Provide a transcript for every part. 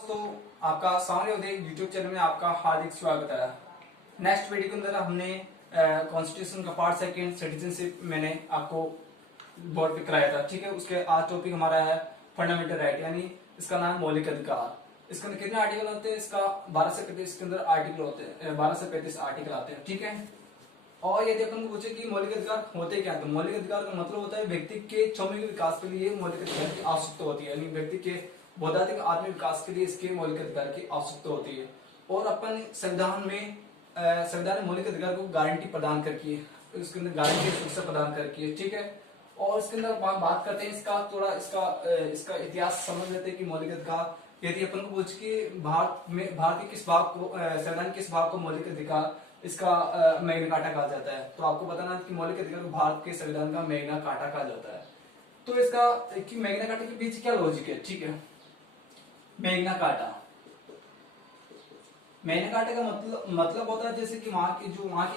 दोस्तों, आपका सामने उदय यूट्यूब चैनल में आपका हार्दिक स्वागत है। नेक्स्ट वीडियो के अंदर हमने कॉन्स्टिट्यूशन का पार्ट सेकंड सिटीजनशिप मैंने आपको बोर्ड पे कराया था। ठीक है, उसके आज टॉपिक हमारा है फंडामेंटल राइट, यानी इसका नाम मौलिक अधिकार। इसके अंदर कितने आर्टिकल होते हैं? इसका 12 से 35 के अंदर आर्टिकल होते हैं, 12 से 35 आर्टिकल आते हैं। ठीक है, और यदि अपन को पूछे कि मौलिक अधिकार होते क्या, तो मौलिक अधिकार का मतलब होता है व्यक्ति के सामूहिक विकास के लिए मौलिक अधिकार की आवश्यकता होती है, यानी व्यक्ति के बौद्धिक आत्मिक विकास के लिए इसके मौलिक अधिकार की आवश्यकता होती है। और अपन संविधान ने मौलिक अधिकार को गारंटी प्रदान करके, इसके अंदर गारंटी सुरक्षा प्रदान करके। ठीक है, और इसके अंदर बात करते हैं इसका थोड़ा इसका इतिहास समझ लेते हैं कि मौलिक अधिकार यदि अपन को पूछ के भारत के किस भाग को, संविधान किस भाग को मौलिक अधिकार इसका मैग्ना कार्टा कहा जाता है, तो आपको बताना है कि मौलिक अधिकार को भारत के संविधान का मैग्ना कार्टा कहा जाता है। तो इसका कि मैग्ना कार्टा के पीछे क्या लॉजिक है? ठीक है, मैग्ना कार्टा का मतलब होता है जैसे कि वहां के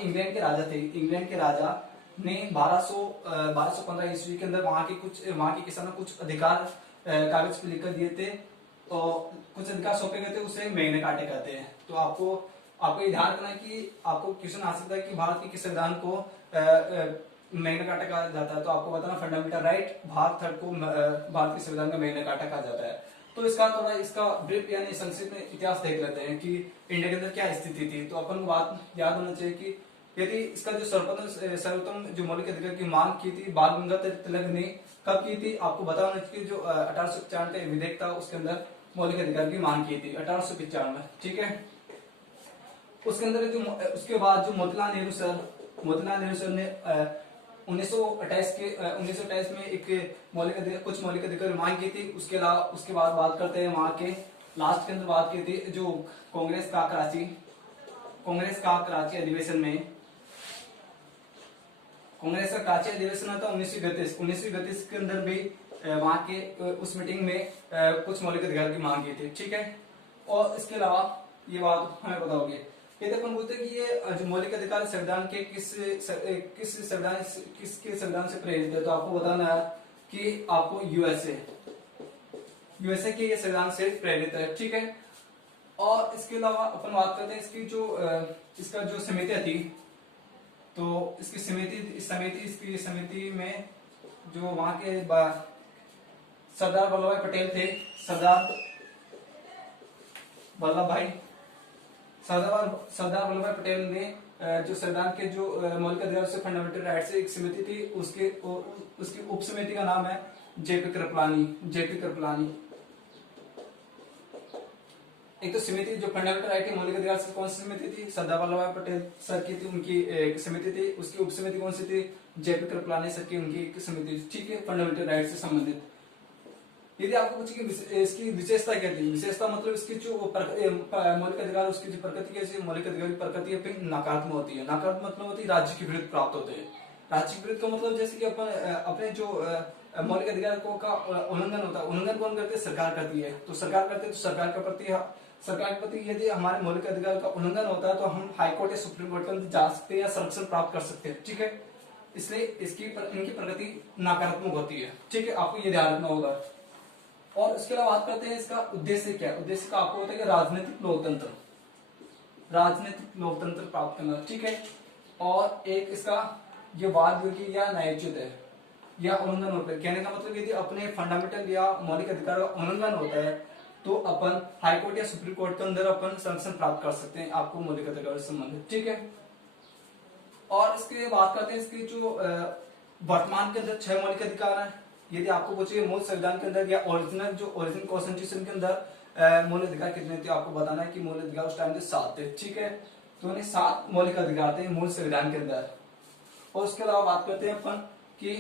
इंग्लैंड के राजा थे, इंग्लैंड के राजा ने 1215 ईस्वी के अंदर वहां के किसानों को कुछ अधिकार कागज पे लिखकर दिए थे, और कुछ अधिकार सौंपे गए थे, उसे मैग्ना कार्टा कहते हैं। तो आपको ये ध्यान रखना है कि आपको क्वेश्चन आ सकता है कि भारत के किस संविधान को मैग्ना कार्टा कहा जाता है, तो आपको बताना फंडामेंटल राइट भारत थर्ड को भारत के संविधान का मैग्ना कार्टा कहा जाता है। तो इसका ब्रीफ यानी संक्षिप्त में इतिहास देख लेते हैं कि इंडिया के अंदर क्या स्थिति थी। तो अपन को बात याद होना चाहिए कि यदि इसका जो सर्वोत्तम जो मौलिक अधिकार की मांग की थी बाल गंगाधर तिलक ने कब की थी, आपको बता होना चाहिए। जो 1895 विधेयक था उसके अंदर मौलिक अधिकार की मांग की थी 1895। ठीक है, उसके अंदर उसके बाद जो मोतीलाल नेहरू सर ने 1928 में एक कुछ मौलिक अधिकार मांग की थी। उसके बाद बात करते हैं वहां के लास्ट के अंदर बात की थी जो कांग्रेस का कराची अधिवेशन था 1931 के अंदर भी वहां के उस मीटिंग में कुछ मौलिक अधिकार की मांग की थी। ठीक है, और इसके अलावा ये बात हमें पता होगी, यदि अपन बोलते हैं कि ये जो मौलिक अधिकार संविधान के किसके संविधान से प्रेरित है, तो आपको बताना है कि आपको यूएसए के ये संविधान से प्रेरित है। ठीक है, और इसके अलावा अपन बात करते हैं इसका जो समितियां थी, तो इसकी समिति में जो वहां के सरदार वल्लभ भाई पटेल थे, सरदार वल्लभ भाई पटेल ने जो संविधान के जो मौलिक अधिकार से फंडामेंटल राइट से एक समिति थी, उसकी उप समिति का नाम है जेपी कृपलानी। एक तो समिति जो फंडामेंटल राइट के मौलिक अधिकार से कौन सी समिति थी? सरदार वल्लभ भाई पटेल सर की थी, उनकी एक समिति थी। उसकी उप समिति कौन सी थी? जेपी कृपलानी सर की, उनकी एक समिति थी। ठीक है, फंडामेंटल राइट से संबंधित। यदि आपको पूछे इसकी विशेषता क्या थी, विशेषता मतलब इसकी जो मौलिक अधिकार उसकी जो प्रकृति कैसी, मौलिक अधिकार की प्रकृति नकारात्मक होती है। नकारात्मक मतलब होती है राज्य के विरुद्ध प्राप्त होते हैं। राज्य के विरुद्ध का मतलब जैसे कि अपने जो मौलिक अधिकार का उल्लंघन होता है, उल्लंघन कौन करती है? सरकार करती है। तो सरकार करती है तो सरकार के प्रति यदि हमारे मौलिक अधिकार का उल्लंघन होता है तो हम हाईकोर्ट या सुप्रीम कोर्ट में जा सकते हैं या संरक्षण प्राप्त कर सकते हैं। ठीक है, इसलिए इनकी प्रगति नकारात्मक होती है। ठीक है, आपको ये ध्यान रखना होगा। और इसके अलावा बात करते हैं इसका उद्देश्य क्या है। उद्देश्य का आपको होता है कि राजनीतिक लोकतंत्र प्राप्त करना। ठीक है, और एक इसका ये वाद विरोधी या न्यायोचित है या उल्लंघन होता है। कहने का मतलब यदि अपने फंडामेंटल या मौलिक अधिकार का उल्लंघन होता है तो अपन हाईकोर्ट या सुप्रीम कोर्ट के अंदर अपन संरक्षण प्राप्त कर सकते हैं आपको मौलिक अधिकार से संबंधित। ठीक है, और इसके बात करते हैं इसके जो वर्तमान के अंदर 6 मौलिक अधिकार है। यदि आपको पूछिए मूल संविधान के अंदर या ओरिजिनल कॉन्स्टिट्यूशन के अंदर मौलिक अधिकार कितने थे, आपको बताना है कि मौलिक अधिकार उस टाइम 7 थे। ठीक है, तो उन्हें 7 मौलिक अधिकार थे मूल संविधान के अंदर। और उसके अलावा बात करते हैं अपन कि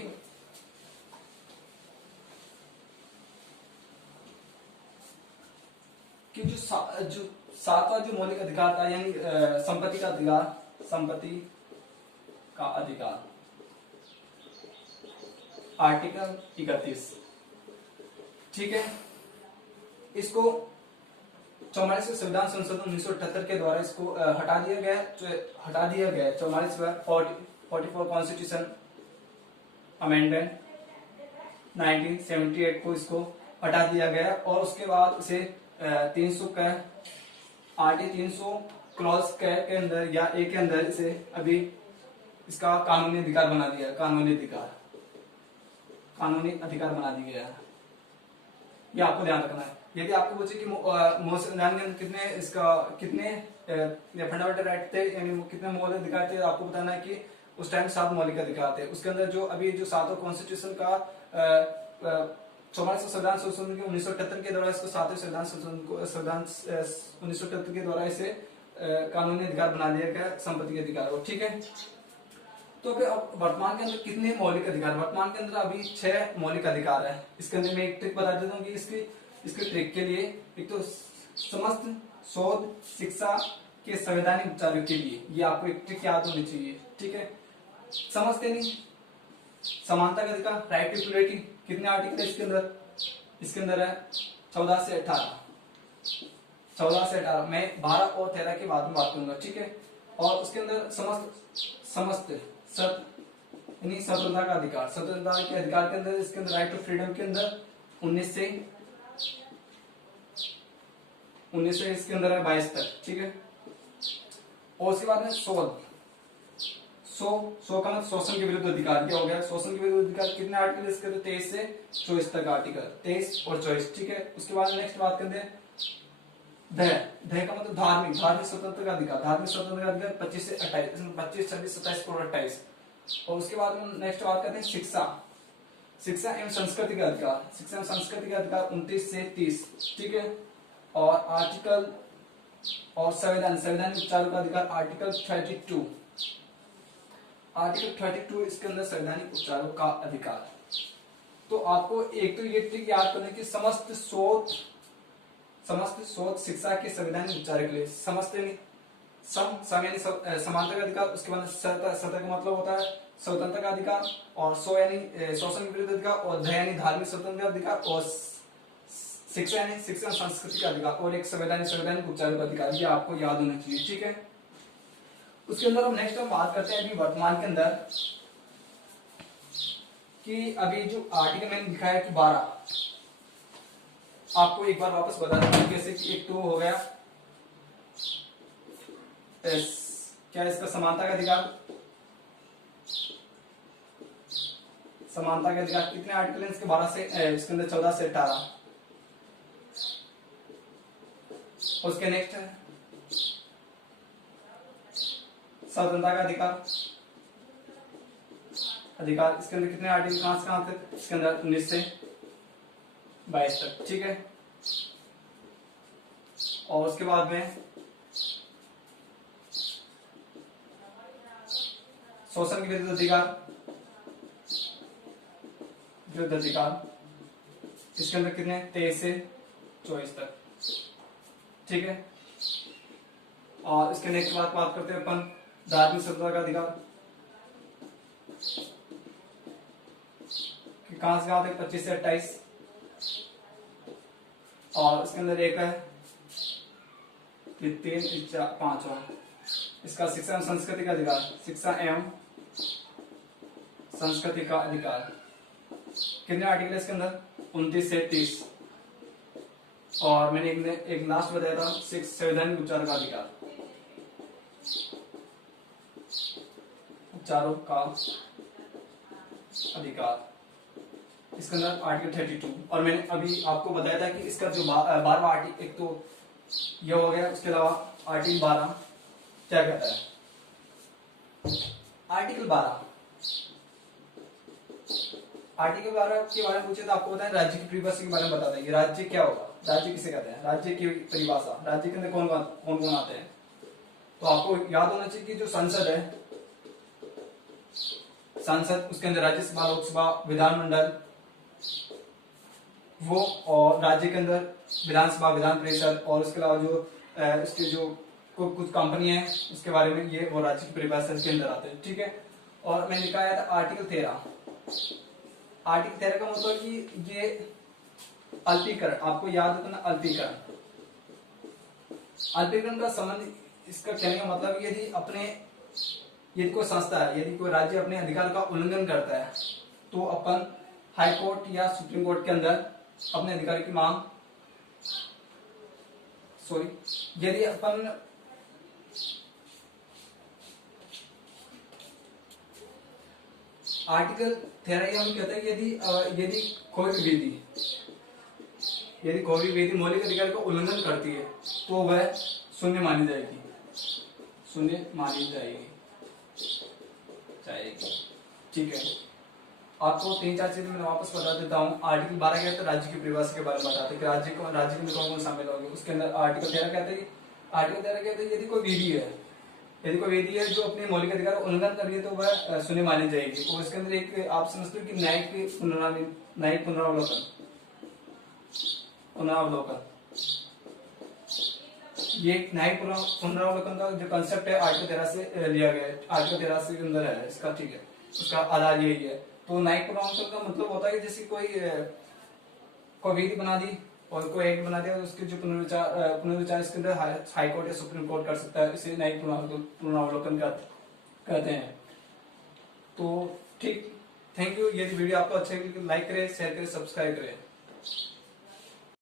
जो 7वां जो मौलिक अधिकार था, यानी संपत्ति का अधिकार आर्टिकल 31। ठीक है, इसको 44वें संविधान संशोधन 1978 के द्वारा इसको हटा दिया गया। 44 कॉन्स्टिट्यूशन अमेंडमेंट 1978 को इसको हटा दिया गया, और उसके बाद इसे 300 का आर्टिकल 300 क्लॉज के अंदर या ए के अंदर इसे अभी इसका कानूनी अधिकार बना दिया, कानूनी अधिकार बना दिया गया है। ये आपको ध्यान रखना है। यदि आपको पूछे कि संविधान के अंदर कितने इसका कितने फंडामेंटल राइट थे, यानी कितने मौलिक अधिकार थे, आपको बताना है कि उस टाइम 7 मौलिक अधिकार थे। उसके अंदर जो अभी जो 7वां कॉन्स्टिट्यूशन का 44 संविधान संशोधन के 1978 के द्वारा इसको 7वें संविधान संविधान 1978 के द्वारा इसे कानूनी अधिकार बना दिया गया, संपत्ति के अधिकार को। ठीक है, तो फिर अब वर्तमान के अंदर कितने मौलिक अधिकार? वर्तमान के अंदर अभी 6 मौलिक अधिकार है। इसके अंदर मैं एक ट्रिक बता देता हूँ कि इसके ट्रिक के लिए एक तो समस्त शोध शिक्षा के संवैधानिक उपचारों के लिए ये आपको एक ट्रिक याद होनी चाहिए। ठीक है, समझते नहीं? समानता का अधिकार, राइट टू इक्वलिटी, कितने आर्टिकल है इसके अंदर? इसके अंदर है 14 से 18। 14 से 18 मैं 12 और 13 के बाद में बात करूंगा। ठीक है, और उसके अंदर समस्त स्वतंत्रता का अधिकार, स्वतंत्रता के अधिकार के अंदर इसके अंदर राइट टू फ्रीडम के अंदर 19 से इसके अंदर है 22 तक। ठीक है, और उसके बाद में शोध का मतलब शोषण के विरुद्ध अधिकार क्या हो गया? शोषण के विरुद्ध अधिकार कितने आर्टिकल इसके अंदर? 23 से 24 तक आर्टिकल, 23 और 24। ठीक है, उसके बाद नेक्स्ट बात करते हैं धय का मतलब धार्मिक स्वतंत्रता का अधिकार, धार्मिक स्वतंत्रता का अधिकार 25 से 28, 25, 26, 27 और 28। और उसके बाद में नेक्स्ट बात करते हैं शिक्षा एवं संस्कृति का अधिकार, शिक्षा एवं संस्कृति का अधिकार 29 से 30। ठीक है, और आर्टिकल और संवैधानिक उपचारों का अधिकार आर्टिकल 32। आर्टिकल 32 इसके अंदर संवैधानिक उपचारों का अधिकार। तो आपको एक तो ये ट्रिक याद करना कि समस्त शोध शिक्षा के संवैधानिक उपचार के लिए समस्त यानी समानता का अधिकार, उसके बाद सत्ता का मतलब होता है स्वतंत्रता का अधिकार, और यानी शोषण के विरुद्ध अधिकार, और धय यानी धार्मिक स्वतंत्रता का अधिकार, और शिक्षा यानी शिक्षा और संस्कृति का अधिकार, और एक संवैधानिक उपचार का अधिकार। ये आपको याद होना चाहिए। ठीक है, उसके अंदर हम नेक्स्ट बात करते हैं अभी वर्तमान के अंदर कि अभी जो आर्टिकल मैंने दिखाया कि 12, आपको एक बार वापस बता दूं जैसे कि एक तो हो गया क्या इसका समानता का अधिकार, कितने आर्टिकल हैं इसके? 12 से इसके अंदर 14 से 18। उसके नेक्स्ट है स्वतंत्रता का अधिकार, इसके अंदर कितने आर्टिकल कहां से कहां तक? इसके अंदर 19 से 22 तक। ठीक है, और उसके बाद में शोषण के विरुद्ध अधिकार, इसके अंदर कितने? 23 से 24 तक। ठीक है, और इसके नेक्स्ट बात करते हैं अपन धार्मिक स्वतंत्रता का अधिकार, कहां से कहां तक? 25 से 28। और इसके अंदर एक है 3, 4, 5वां इसका शिक्षा एवं संस्कृति का अधिकार, शिक्षा एवं संस्कृति का अधिकार, कितने आर्टिकल है इसके अंदर? 29 से 30। और मैंने एक लास्ट बताया था संवैधानिक उपचारों का अधिकार, उपचारों का अधिकार, इसके अंदर आर्टिकल 32। और मैंने अभी आपको बताया था कि इसका जो 12वां आर्टिकल, एक तो यह हो गया, उसके अलावा आर्टिकल 12 क्या कहता है? आर्टिकल 12 के बारे में पूछे तो आपको बताएं राज्य की परिभाषा के बारे में बता देंगे। राज्य क्या होगा? राज्य किसे कहते हैं? राज्य की परिभाषा, राज्य के अंदर कौन कौन आते हैं? तो आपको याद होना चाहिए कि जो संसद है, उसके अंदर राज्यसभा, लोकसभा, विधानमंडल वो, और राज्य के अंदर विधानसभा, विधान परिषद, और उसके अलावा जो इसके जो कुछ कंपनी है उसके बारे में ये वो राज्य की परिभाषा के अंदर आते हैं। ठीक है, और मैंने लिखा है आर्टिकल 13। आर्टिकल 13 का मतलब कि ये अल्पीकरण, आपको याद रखना अल्पीकरण का संबंध, इसका कहने का मतलब यदि कोई संस्था है, यदि कोई राज्य अपने अधिकार का उल्लंघन करता है तो अपन हाई कोर्ट या सुप्रीम कोर्ट के अंदर अपने अधिकार की मांग सॉरी यदि अपन आर्टिकल थेराई हम कहते हैं यदि कोई विधि मौलिक अधिकार का उल्लंघन करती है तो वह शून्य मानी जाएगी, ठीक है। आपको 3-4 चीजें मैं वापस बता देता हूँ। आर्टिकल 12 कहता है राज्य की परिभाषा के बारे में बताते हैं कि राज्य के अंदर कौन कौन शामिल होंगे। उसके अंदर आर्टिकल 13 कहते हैं यदि कोई विधि है जो अपने मौलिक अधिकार का उल्लंघन कर रही है तो वह शून्य मानी जाएगी। और इसके अंदर एक आप समझते हो कि न्यायिक पुनरावलोकन, ये न्यायिक पुनरावलोकन का जो कंसेप्ट है आर्टिकल 13 से लिया गया है, आर्टिकल 83 के अंदर है इसका, ठीक है। उसका आधार यही है। तो न्यायिक पुनरावलोकन का मतलब होता है कि जैसे कोई विधि बना दी और कोई एक्ट बना दिया, उसके जो पुनर्विचार इसके अंदर हाई कोर्ट या सुप्रीम कोर्ट कर सकता है। इसे न्यायिक पुनरावलोकन कहते हैं। तो ठीक, थैंक यू। यदि वीडियो आपको अच्छा लगे लाइक करें, शेयर करें, सब्सक्राइब करें।